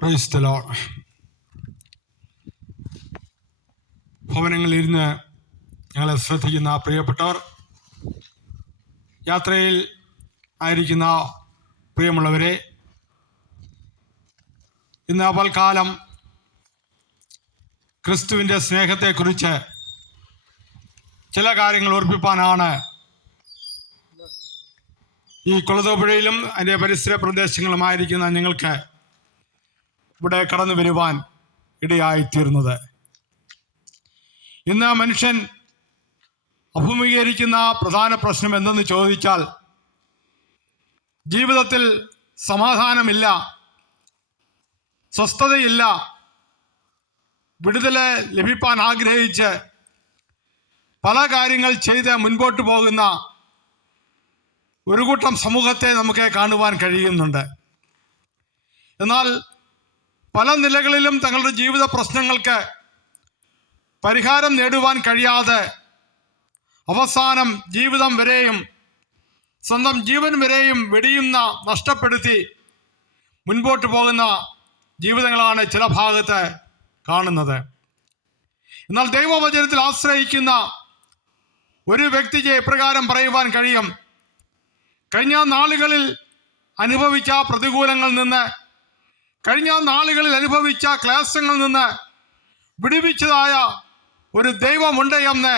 Praise the Lord. ഭവനങ്ങളിൽ ഇരുന്ന് ഞങ്ങളെ ശ്രദ്ധിക്കുന്ന പ്രിയപ്പെട്ടവർ, യാത്രയിൽ ആയിരിക്കുന്ന പ്രിയമുള്ളവരെ, ഇന്ന് പൽക്കാലം ക്രിസ്തുവിൻ്റെ സ്നേഹത്തെക്കുറിച്ച് ചില കാര്യങ്ങൾ ഓർപ്പിപ്പാനാണ് ഈ കുളത്തൂപ്പുഴയിലും അതിൻ്റെ പരിസര പ്രദേശങ്ങളുമായിരിക്കുന്ന നിങ്ങൾക്ക് ഇവിടെ കടന്നു വരുവാൻ ഇടയായിത്തീർന്നത്. ഇന്ന് മനുഷ്യൻ അഭിമുഖീകരിക്കുന്ന പ്രധാന പ്രശ്നം എന്തെന്ന് ചോദിച്ചാൽ, ജീവിതത്തിൽ സമാധാനമില്ല, സ്വസ്ഥതയില്ല, വിടുതൽ ലഭിക്കാൻ ആഗ്രഹിച്ച് പല കാര്യങ്ങൾ ചെയ്ത് മുൻപോട്ട് പോകുന്ന ഒരു കൂട്ടം സമൂഹത്തെ നമുക്ക് കാണുവാൻ കഴിയുന്നുണ്ട്. എന്നാൽ പല നിലകളിലും തങ്ങളുടെ ജീവിത പ്രശ്നങ്ങൾക്ക് പരിഹാരം നേടുവാൻ കഴിയാതെ അവസാനം ജീവിതം വരെയും സ്വന്തം ജീവൻ വരെയും വെടിയുന്ന നഷ്ടപ്പെടുത്തി മുൻപോട്ട് പോകുന്ന ജീവിതങ്ങളാണ് ചില ഭാഗത്ത് കാണുന്നത്. എന്നാൽ ദൈവവചനത്തിൽ ആശ്രയിക്കുന്ന ഒരു വ്യക്തിക്ക് ഇപ്രകാരം പറയുവാൻ കഴിയും: കഴിഞ്ഞ നാളുകളിൽ അനുഭവിച്ച പ്രതികൂലങ്ങളിൽ നിന്ന്, കഴിഞ്ഞ നാളുകളിൽ അനുഭവിച്ച ക്ലേശങ്ങളിൽ നിന്ന് വിടുവിച്ചതായ ഒരു ദൈവമുണ്ട് എന്ന്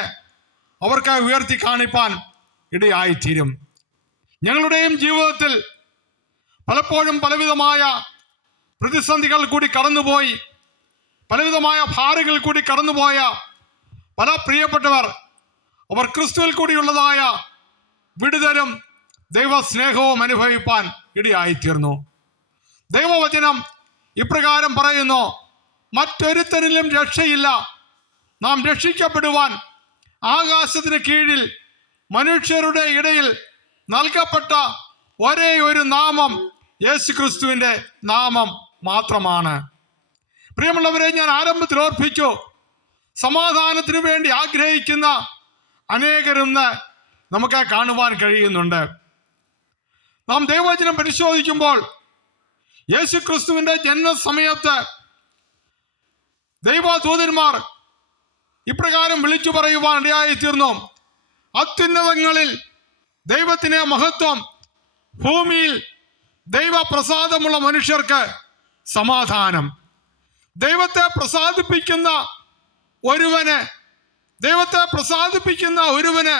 അവർക്ക് ഉയർത്തി കാണിപ്പാൻ ഇടയായിത്തീരും. ഞങ്ങളുടെയും ജീവിതത്തിൽ പലപ്പോഴും പലവിധമായ പ്രതിസന്ധികൾ കൂടി കടന്നുപോയി, പലവിധമായ ഭാരങ്ങൾ കൂടി കടന്നുപോയ പല പ്രിയപ്പെട്ടവർ അവർ ക്രിസ്തുവിൽ കൂടിയുള്ളതായ വിടുതലും ദൈവസ്നേഹവും അനുഭവിപ്പാൻ ഇടയായിത്തീർന്നു. ദൈവവചനം ഇപ്രകാരം പറയുന്നു: മറ്റൊരുത്തരിലും രക്ഷയില്ല, നാം രക്ഷിക്കപ്പെടുവാൻ ആകാശത്തിന് കീഴിൽ മനുഷ്യരുടെ ഇടയിൽ നൽകപ്പെട്ട ഒരേ ഒരു നാമം യേശു ക്രിസ്തുവിൻ്റെ നാമം മാത്രമാണ്. പ്രിയമുള്ളവരെ, ഞാൻ ആരംഭത്തിൽ ഓർപ്പിച്ചു, സമാധാനത്തിനു വേണ്ടി ആഗ്രഹിക്കുന്ന അനേകരെന്ന് നമുക്ക് കാണുവാൻ കഴിയുന്നുണ്ട്. നാം ദൈവവചനം പരിശോധിക്കുമ്പോൾ യേശു ക്രിസ്തുവിൻ്റെ ജന്മസമയത്ത് ദൈവദൂതന്മാർ ഇപ്രകാരം വിളിച്ചു പറയുവാൻ ഇടയായിത്തീർന്നു: അത്യുന്നതങ്ങളിൽ ദൈവത്തിൻ്റെ മഹത്വം, ഭൂമിയിൽ ദൈവപ്രസാദമുള്ള മനുഷ്യർക്ക് സമാധാനം. ദൈവത്തെ പ്രസാദിപ്പിക്കുന്ന ഒരുവന്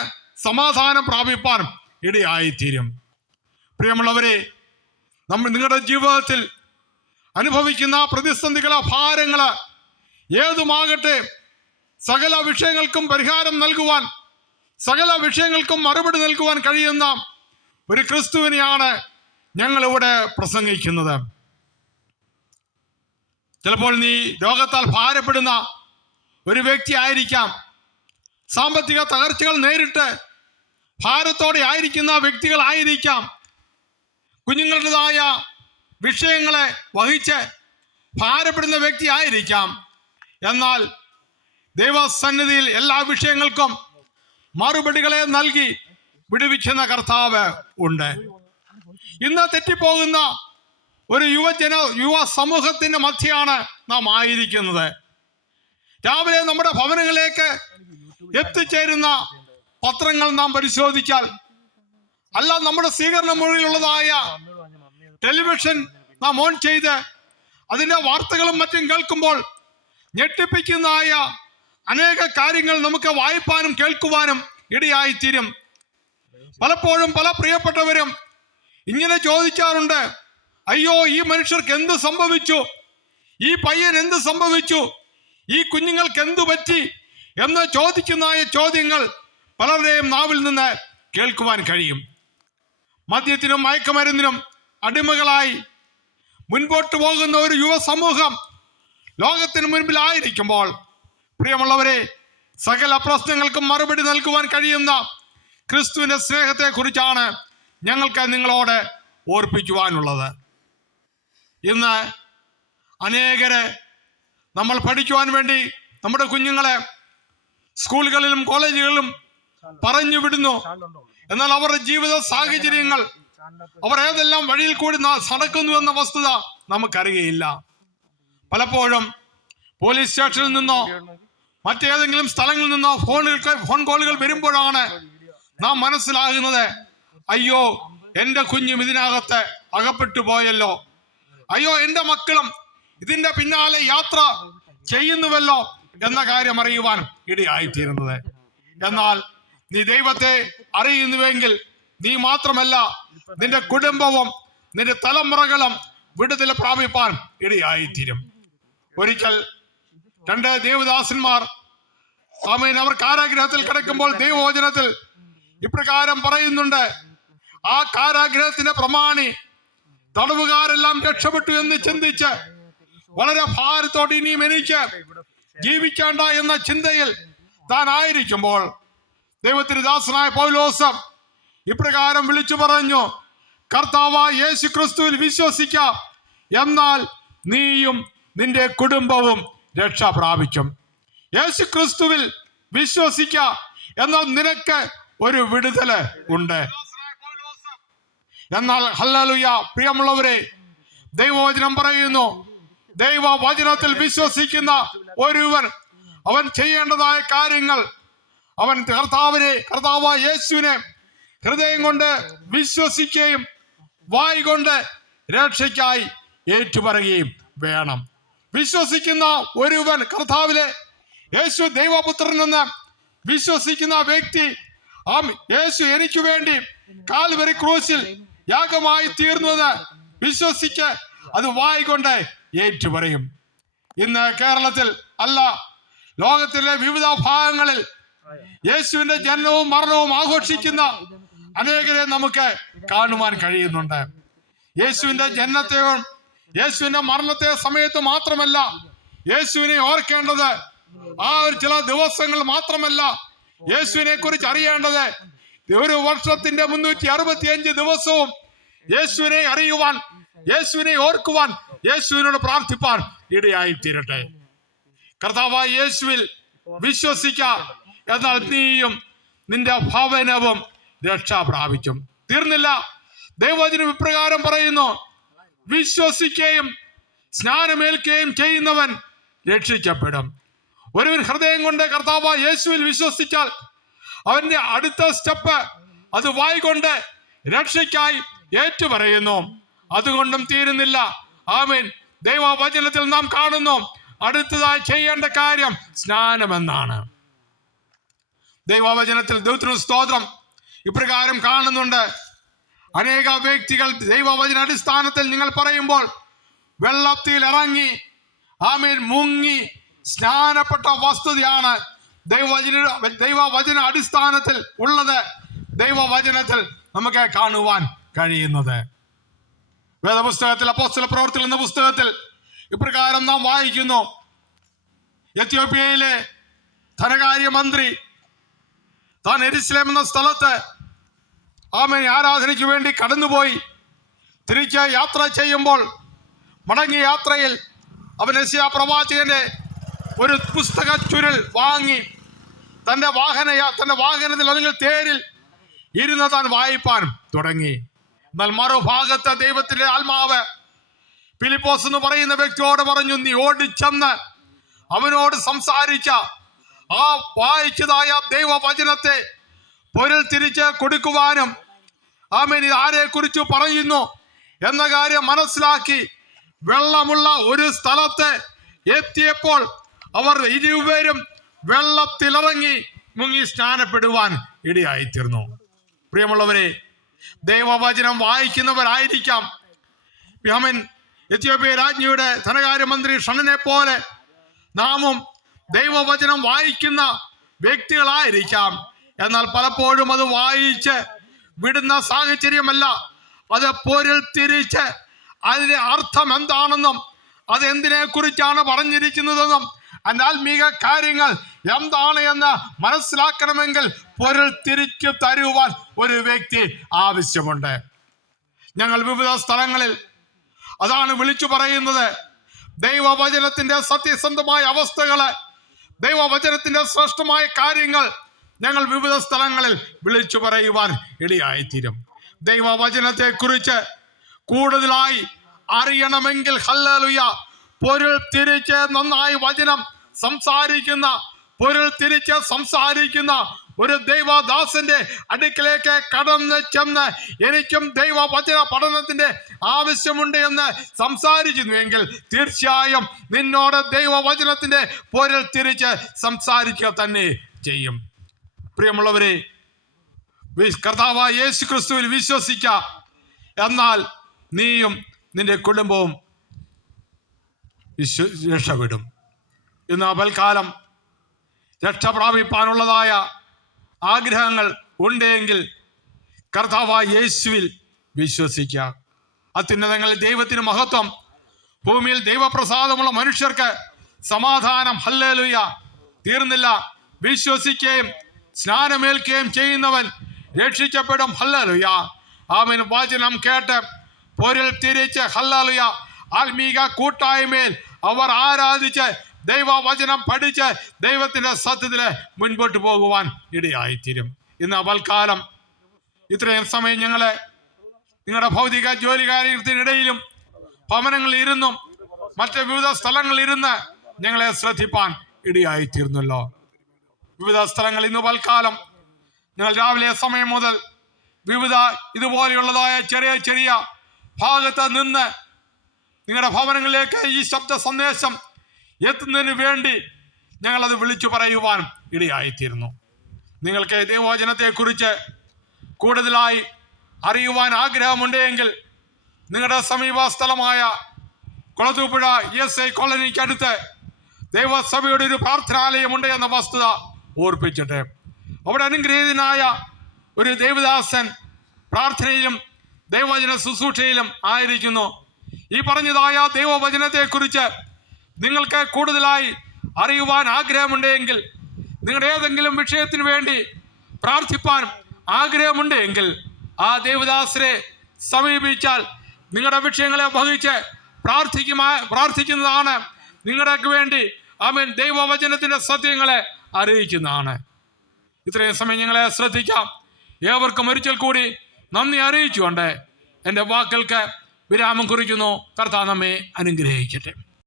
സമാധാനം പ്രാപിപ്പാൻ ഇടയായിത്തീരും. പ്രിയമുള്ളവരെ, നിങ്ങളുടെ ജീവിതത്തിൽ അനുഭവിക്കുന്ന പ്രതിസന്ധികളോ ഭാരങ്ങളോ ഏതുമാകട്ടെ, സകല വിഷയങ്ങൾക്കും പരിഹാരം നൽകുവാൻ, സകല വിഷയങ്ങൾക്കും മറുപടി നൽകുവാൻ കഴിയുന്ന ഒരു ക്രിസ്തുവിനെയാണ് ഞങ്ങളിവിടെ പ്രസംഗിക്കുന്നത്. ചിലപ്പോൾ നീ രോഗത്താൽ ഭാരപ്പെടുന്ന ഒരു വ്യക്തി ആയിരിക്കാം, സാമ്പത്തിക തകർച്ചകൾ നേരിട്ട് ഭാരത്തോടെ ആയിരിക്കുന്ന വ്യക്തികളായിരിക്കാം, കുഞ്ഞുങ്ങളുടേതായ വിഷയങ്ങളെ വഹിച്ച് ഭാരപ്പെടുന്ന വ്യക്തി ആയിരിക്കാം. എന്നാൽ ദൈവസന്നിധിയിൽ എല്ലാ വിഷയങ്ങൾക്കും മറുപടികളെ നൽകി വിടുവിക്കുന്ന കർത്താവ് ഉണ്ട്. ഇന്ന് തെറ്റിപ്പോകുന്ന ഒരു യുവ സമൂഹത്തിന്റെ മധ്യയാണ് നാം ആയിരിക്കുന്നത്. രാവിലെ നമ്മുടെ ഭവനങ്ങളിലേക്ക് എത്തിച്ചേരുന്ന പത്രങ്ങൾ നാം പരിശോധിച്ചാൽ, അല്ല നമ്മുടെ സ്വീകരണ മുറിയിലുള്ളതായ ടെലിവിഷൻ നാം ഓൺ ചെയ്ത് അതിൻ്റെ വാർത്തകളും മറ്റും കേൾക്കുമ്പോൾ ഞെട്ടിപ്പിക്കുന്നതായ അനേക കാര്യങ്ങൾ നമുക്ക് വായിപ്പാനും കേൾക്കുവാനും ഇടയായിത്തീരും. പലപ്പോഴും പല പ്രിയപ്പെട്ടവരും ഇങ്ങനെ ചോദിക്കാറുണ്ട്: അയ്യോ, ഈ മനുഷ്യർക്ക് എന്ത് സംഭവിച്ചു, ഈ പയ്യൻ എന്ത് സംഭവിച്ചു, ഈ കുഞ്ഞുങ്ങൾക്ക് എന്തു പറ്റി എന്ന് ചോദിക്കുന്നതായ ചോദ്യങ്ങൾ പലരുടെയും നാവിൽ നിന്ന് കേൾക്കുവാൻ കഴിയും. മദ്യത്തിനും മയക്കുമരുന്നിനും അടിമകളായി മുൻപോട്ട് പോകുന്ന ഒരു യുവ സമൂഹം ലോകത്തിന് മുൻപിലായിരിക്കുമ്പോൾ, പ്രിയമുള്ളവരെ, സകല പ്രശ്നങ്ങൾക്കും മറുപടി നൽകുവാൻ കഴിയുന്ന ക്രിസ്തുവിൻ്റെ സ്നേഹത്തെക്കുറിച്ചാണ് ഞങ്ങൾക്ക് നിങ്ങളോട് ഓർപ്പിക്കുവാനുള്ളത്. ഇന്ന് അനേകരെ നമ്മൾ പഠിക്കുവാൻ വേണ്ടി നമ്മുടെ കുഞ്ഞുങ്ങളെ സ്കൂളുകളിലും കോളേജുകളിലും പറഞ്ഞു വിടുന്നു. എന്നാൽ അവരുടെ ജീവിത സാഹചര്യങ്ങൾ, അവർ ഏതെല്ലാം വഴിയിൽ കൂടി നടക്കുന്നു എന്ന വസ്തുത നമുക്കറിയയില്ല. പലപ്പോഴും പോലീസ് സ്റ്റേഷനിൽ നിന്നോ മറ്റേതെങ്കിലും സ്ഥലങ്ങളിൽ നിന്നോ ഫോൺ കോളുകൾ വരുമ്പോഴാണ് നാം മനസ്സിലാകുന്നത്, അയ്യോ എൻ്റെ കുഞ്ഞും ഇതിനകത്ത് അകപ്പെട്ടു പോയല്ലോ, അയ്യോ എൻ്റെ മക്കളും ഇതിന്റെ പിന്നാലെ യാത്ര ചെയ്യുന്നുവല്ലോ എന്ന കാര്യം അറിയുവാൻ ഇടയായിത്തീരുന്നത്. എന്നാൽ നീ ദൈവത്തെ അറിയുന്നുവെങ്കിൽ നീ മാത്രമല്ല നിന്റെ കുടുംബവും നിന്റെ തലമുറകളും വിടുതൽ പ്രാപിപ്പാൻ ഇടയായിത്തീരും. ഒരിക്കൽ 2 ദേവദാസന്മാർ അവർ കാരാഗ്രഹത്തിൽ കിടക്കുമ്പോൾ ദൈവവചനത്തിൽ ഇപ്രകാരം പറയുന്നുണ്ട്, ആ കാരാഗ്രഹത്തിന്റെ പ്രമാണി തടവുകാരെല്ലാം രക്ഷപ്പെട്ടു എന്ന് ചിന്തിച്ച് വളരെ ഭാരത്തോടെ ഇനിയും എനിക്ക് ജീവിക്കേണ്ട എന്ന ചിന്തയിൽ താൻ ആയിരിക്കുമ്പോൾ ദൈവത്തിന്റെ ദാസനായ പൗലോസ് ഇപ്രകാരം വിളിച്ചു പറഞ്ഞു, കർത്താവായ യേശു ക്രിസ്തുവിൽ വിശ്വസിക്ക, എന്നാൽ നീയും നിന്റെ കുടുംബവും രക്ഷ പ്രാപിക്കും. യേശു ക്രിസ്തുവിൽ വിശ്വസിക്ക, എന്നാൽ നിനക്ക് ഒരു വിടുതല് ഉണ്ട്. എന്നാൽ ഹല്ലേലൂയ, പ്രിയമുള്ളവരെ, ദൈവവചനം പറയുന്നു, ദൈവവചനത്തിൽ വിശ്വസിക്കുന്ന ഒരുവൻ അവൻ ചെയ്യേണ്ടതായ കാര്യങ്ങൾ, അവൻ കർത്താവായ യേശുവിനെ ഹൃദയം കൊണ്ട് വിശ്വസിക്കുകയും വായ് കൊണ്ട് രക്ഷയ്ക്കായി ഏറ്റുപറയുകയും വേണം. വിശ്വസിക്കുന്ന ഒരുവൻ കർത്താവിലെ യേശു ദൈവപുത്രൻ എന്ന് വിശ്വസിക്കുന്ന വ്യക്തി, യേശു എനിക്ക് വേണ്ടി കാൽവരി ക്രൂശിൽ യാഗമായി തീർന്നുവെന്ന് വിശ്വസിച്ച് അത് വായ് കൊണ്ട് ഏറ്റുപറയും. ഇന്ന് കേരളത്തിൽ അല്ല, ലോകത്തിലെ വിവിധ ഭാഗങ്ങളിൽ യേശുവിന്റെ ജനനവും മരണവും ആഘോഷിക്കുന്ന അനേകരെ നമുക്ക് കാണുവാൻ കഴിയുന്നുണ്ട്. യേശുവിന്റെ ജനനത്തെയും യേശുവിന്റെ മരണത്തെ സമയത്ത് മാത്രമല്ല യേശുവിനെ ഓർക്കേണ്ടത്, ആ ഒരു ചില ദിവസങ്ങൾ മാത്രമല്ല യേശുവിനെ കുറിച്ച് അറിയേണ്ടത്. ഒരു വർഷത്തിന്റെ 365 ദിവസവും യേശുവിനെ അറിയുവാൻ, യേശുവിനെ ഓർക്കുവാൻ, യേശുവിനോട് പ്രാർത്ഥിപ്പാൻ ഇടയായി തീരട്ടെ. കർത്താവായ യേശുവിൽ വിശ്വസിക്ക, എന്നാൽ നീയും നിന്റെ ഭവനവും രക്ഷ പ്രാപിക്കും. തീർന്നില്ല, ദൈവവചനം ഇപ്രകാരം പറയുന്നു, വിശ്വസിക്കുകയും സ്നാനമേൽക്കുകയും ചെയ്യുന്നവൻ രക്ഷിക്കപ്പെടും. ഒരുവൻ ഹൃദയം കൊണ്ട് കർത്താവായ യേശുവിൽ വിശ്വസിച്ചാൽ അവന്റെ അടുത്ത സ്റ്റെപ്പ് അത് വായിക്കൊണ്ട് രക്ഷയ്ക്കായി ഏറ്റുപറയുന്നു. അതുകൊണ്ടും തീരുന്നില്ല. ആമേൻ. ദൈവവചനത്തിൽ നാം കാണുന്നു അടുത്തതായി ചെയ്യേണ്ട കാര്യം സ്നാനമെന്നാണ്. ദൈവവചനത്തിൽ ദൈവത്തിന് സ്തോത്രം ഇപ്രകാരം കാണുന്നുണ്ട്. അനേക വ്യക്തികൾ ദൈവവചന അടിസ്ഥാനത്തിൽ നിങ്ങൾ പറയുമ്പോൾ വെള്ളത്തിൽ ഇറങ്ങി ആമേൻ മുങ്ങി സ്നാനപ്പെട്ട വസ്തുതയാണ് ദൈവവചന അടിസ്ഥാനത്തിൽ ഉള്ളത്. ദൈവവചനത്തിൽ നമുക്ക് കാണുവാൻ കഴിയുന്നത്. വേദപുസ്തകത്തിൽ അപ്പോസ്തല പ്രവൃത്തികൾ എന്ന പുസ്തകത്തിൽ ഇപ്രകാരം നാം വായിക്കുന്നു, എത്യോപ്യയിലെ ധനകാര്യമന്ത്രി താൻ യെരുശലേം എന്ന സ്ഥലത്ത് ആമേൻ ആരാധനയ്ക്ക് വേണ്ടി കടന്നുപോയി തിരിച്ച് യാത്ര ചെയ്യുമ്പോൾ മടങ്ങിയ യാത്രയിൽ അവൻ യെശയ്യാ പ്രവാചകന്റെ ഒരു പുസ്തക ചുരുൾ വാങ്ങി തൻ്റെ വാഹനത്തിൽ അല്ലെങ്കിൽ തേരിൽ ഇരുന്ന് താൻ വായിപ്പാൻ തുടങ്ങി. എന്നാൽ മറുഭാഗത്ത് ദൈവത്തിന്റെ ആത്മാവ് ഫിലിപ്പോസ് എന്ന് പറയുന്ന വ്യക്തിയോട് പറഞ്ഞു, നീ ഓടിച്ചെന്ന് അവനോട് സംസാരിച്ച ആ വായിച്ചതായ ദൈവവചനത്തെ പൊരുൾ തിരിച്ച് കൊടുക്കുവാനും ആമേൻ ഇത് ആരെ കുറിച്ച് പറയുന്നു എന്ന കാര്യം മനസ്സിലാക്കി വെള്ളമുള്ള ഒരു സ്ഥലത്ത് എത്തിയപ്പോൾ അവർ ഇരുവരും വെള്ളത്തിലിറങ്ങി മുങ്ങി സ്നാനപ്പെടുവാൻ ഇടയായിത്തീർന്നു. പ്രിയമുള്ളവരെ, ദൈവവചനം വായിക്കുന്നവരായിരിക്കാം ആമേൻ എത്യോപ്യ രാജ്ഞിയുടെ ധനകാര്യമന്ത്രി ഷണ്ണനെ പോലെ നാമും ദൈവവചനം വായിക്കുന്ന വ്യക്തികളായിരിക്കാം. എന്നാൽ പലപ്പോഴും അത് വായിച്ച് വിടുന്ന സാഹചര്യമല്ല, അത് പൊരുൾ തിരിച്ച് അതിന്റെ അർത്ഥം എന്താണെന്നും അത് എന്തിനെ കുറിച്ചാണ് പറഞ്ഞിരിക്കുന്നതെന്നും അനാത്മീക കാര്യങ്ങൾ എന്താണ് എന്ന് മനസ്സിലാക്കണമെങ്കിൽ പൊരുൾ തിരിച്ചു തരുവാൻ ഒരു വ്യക്തി ആവശ്യമുണ്ട്. ഞങ്ങൾ വിവിധ സ്ഥലങ്ങളിൽ അതാണ് വിളിച്ചു പറയുന്നത്. ദൈവവചനത്തിന്റെ സത്യസന്ധമായ അവസ്ഥകള്, ദൈവവചനത്തിന്റെ ശ്രേഷ്ഠമായ കാര്യങ്ങൾ ഞങ്ങൾ വിവിധ സ്ഥലങ്ങളിൽ വിളിച്ചു പറയുവാൻ ഇടയായിത്തീരും. ദൈവവചനത്തെ കുറിച്ച് കൂടുതലായി അറിയണമെങ്കിൽ ഹല്ലേലൂയ പൊരുൾ തിരിച്ച് നന്നായി വചനം സംസാരിക്കുന്ന, പൊരുൾ തിരിച്ച് സംസാരിക്കുന്ന ഒരു ദൈവദാസന്റെ അടുക്കലേക്ക് കടന്നു ചെന്ന് എനിക്കും ദൈവവചന പഠനത്തിന്റെ ആവശ്യമുണ്ട് എന്ന് സംസാരിക്കുന്നുവെങ്കിൽ തീർച്ചയായും നിന്നോട് ദൈവവചനത്തിന്റെ പൊരുൾ തിരിച്ച് സംസാരിക്കുക തന്നെ ചെയ്യും. പ്രിയമുള്ളവരെ, കർത്താവായ യേശു ക്രിസ്തുവിൽ വിശ്വസിക്ക, എന്നാൽ നീയും നിന്റെ കുടുംബവും രക്ഷപ്പെടും. ഇന്ന് പൽക്കാലം രക്ഷ പ്രാപിപ്പാനുള്ളതായ ആഗ്രഹങ്ങൾ ഉണ്ടെങ്കിൽ കർത്താവായ യേശുവിൽ വിശ്വസിക്കുക. അത്യുന്നതങ്ങളിൽ ദൈവത്തിന് മഹത്വം, ഭൂമിയിൽ ദൈവപ്രസാദമുള്ള മനുഷ്യർക്ക് സമാധാനം. ഹല്ലേലൂയ. തീർന്നില്ല. വിശ്വസിക്കുകയും സ്നാനമേൽക്കുകയും ചെയ്യുന്നവൻ രക്ഷിക്കപ്പെടും. ഹല്ലേലൂയ. ആമേൻ. വചനം കേട്ട് പൊരുൾ തിരിച്ച്, ഹല്ലേലൂയ, ആത്മീക കൂട്ടായ്മയിൽ അവർ ആരാധിച്ച് ദൈവവചനം പഠിച്ച് ദൈവത്തിന്റെ സത്യത്തില് മുൻപോട്ട് പോകുവാൻ ഇടയായിത്തീരും. ഇന്ന് പൽക്കാലം ഇത്രയും സമയം ഞങ്ങളെ നിങ്ങളുടെ ഭൗതിക ജോലി കാര്യത്തിനിടയിലും ഭവനങ്ങളിൽ ഇരുന്നും മറ്റ് വിവിധ സ്ഥലങ്ങളിൽ ഇരുന്ന് ഞങ്ങളെ ശ്രദ്ധിപ്പാൻ ഇടയായിത്തീർന്നല്ലോ. വിവിധ സ്ഥലങ്ങൾ ഇന്ന് പൽക്കാലം ഞങ്ങൾ രാവിലെ സമയം മുതൽ വിവിധ ഇതുപോലെയുള്ളതായ ചെറിയ ചെറിയ ഭാഗത്ത് നിന്ന് നിങ്ങളുടെ ഭവനങ്ങളിലേക്ക് ഈ ശബ്ദ സന്ദേശം എത്തുന്നതിന് വേണ്ടി ഞങ്ങളത് വിളിച്ചു പറയുവാൻ ഇടയായിത്തീരുന്നു. നിങ്ങൾക്ക് ദൈവവചനത്തെക്കുറിച്ച് കൂടുതലായി അറിയുവാൻ ആഗ്രഹമുണ്ടെങ്കിൽ നിങ്ങളുടെ സമീപ സ്ഥലമായ കുളത്തൂപ്പുഴ ESI കോളനിക്കടുത്ത് ദൈവസഭയുടെ ഒരു പ്രാർത്ഥനാലയമുണ്ട് എന്ന വസ്തുത ഓർപ്പിച്ചിട്ട്, അവിടെ അനുഗ്രഹീതനായ ഒരു ദേവദാസൻ പ്രാർത്ഥനയിലും ദൈവവചന ശുശ്രൂഷയിലും ആയിരിക്കുന്നു. ഈ പറഞ്ഞതായ ദൈവവചനത്തെക്കുറിച്ച് നിങ്ങൾക്ക് കൂടുതലായി അറിയുവാൻ ആഗ്രഹമുണ്ടെങ്കിൽ, നിങ്ങളുടെ ഏതെങ്കിലും വിഷയത്തിന് വേണ്ടി പ്രാർത്ഥിപ്പാൻ ആഗ്രഹമുണ്ടെങ്കിൽ ആ ദേവദാസരെ സമീപിച്ചാൽ നിങ്ങളുടെ വിഷയങ്ങളെ വഹിച്ച് പ്രാർത്ഥിക്കുന്നതാണ്. നിങ്ങൾക്ക് വേണ്ടി ആമേൻ ദൈവവചനത്തിന്റെ സത്യങ്ങളെ അറിയിക്കുന്നതാണ്. ഇത്രയും സമയം ഞങ്ങളെ ശ്രദ്ധിക്കാം. ഏവർക്കും ഒരിക്കൽ കൂടി നന്ദി അറിയിച്ചുകൊണ്ട് എൻ്റെ വാക്കുകൾക്ക് വിരാമം കുറിക്കുന്നു. കർത്താവ് നമ്മെ അനുഗ്രഹിക്കട്ടെ.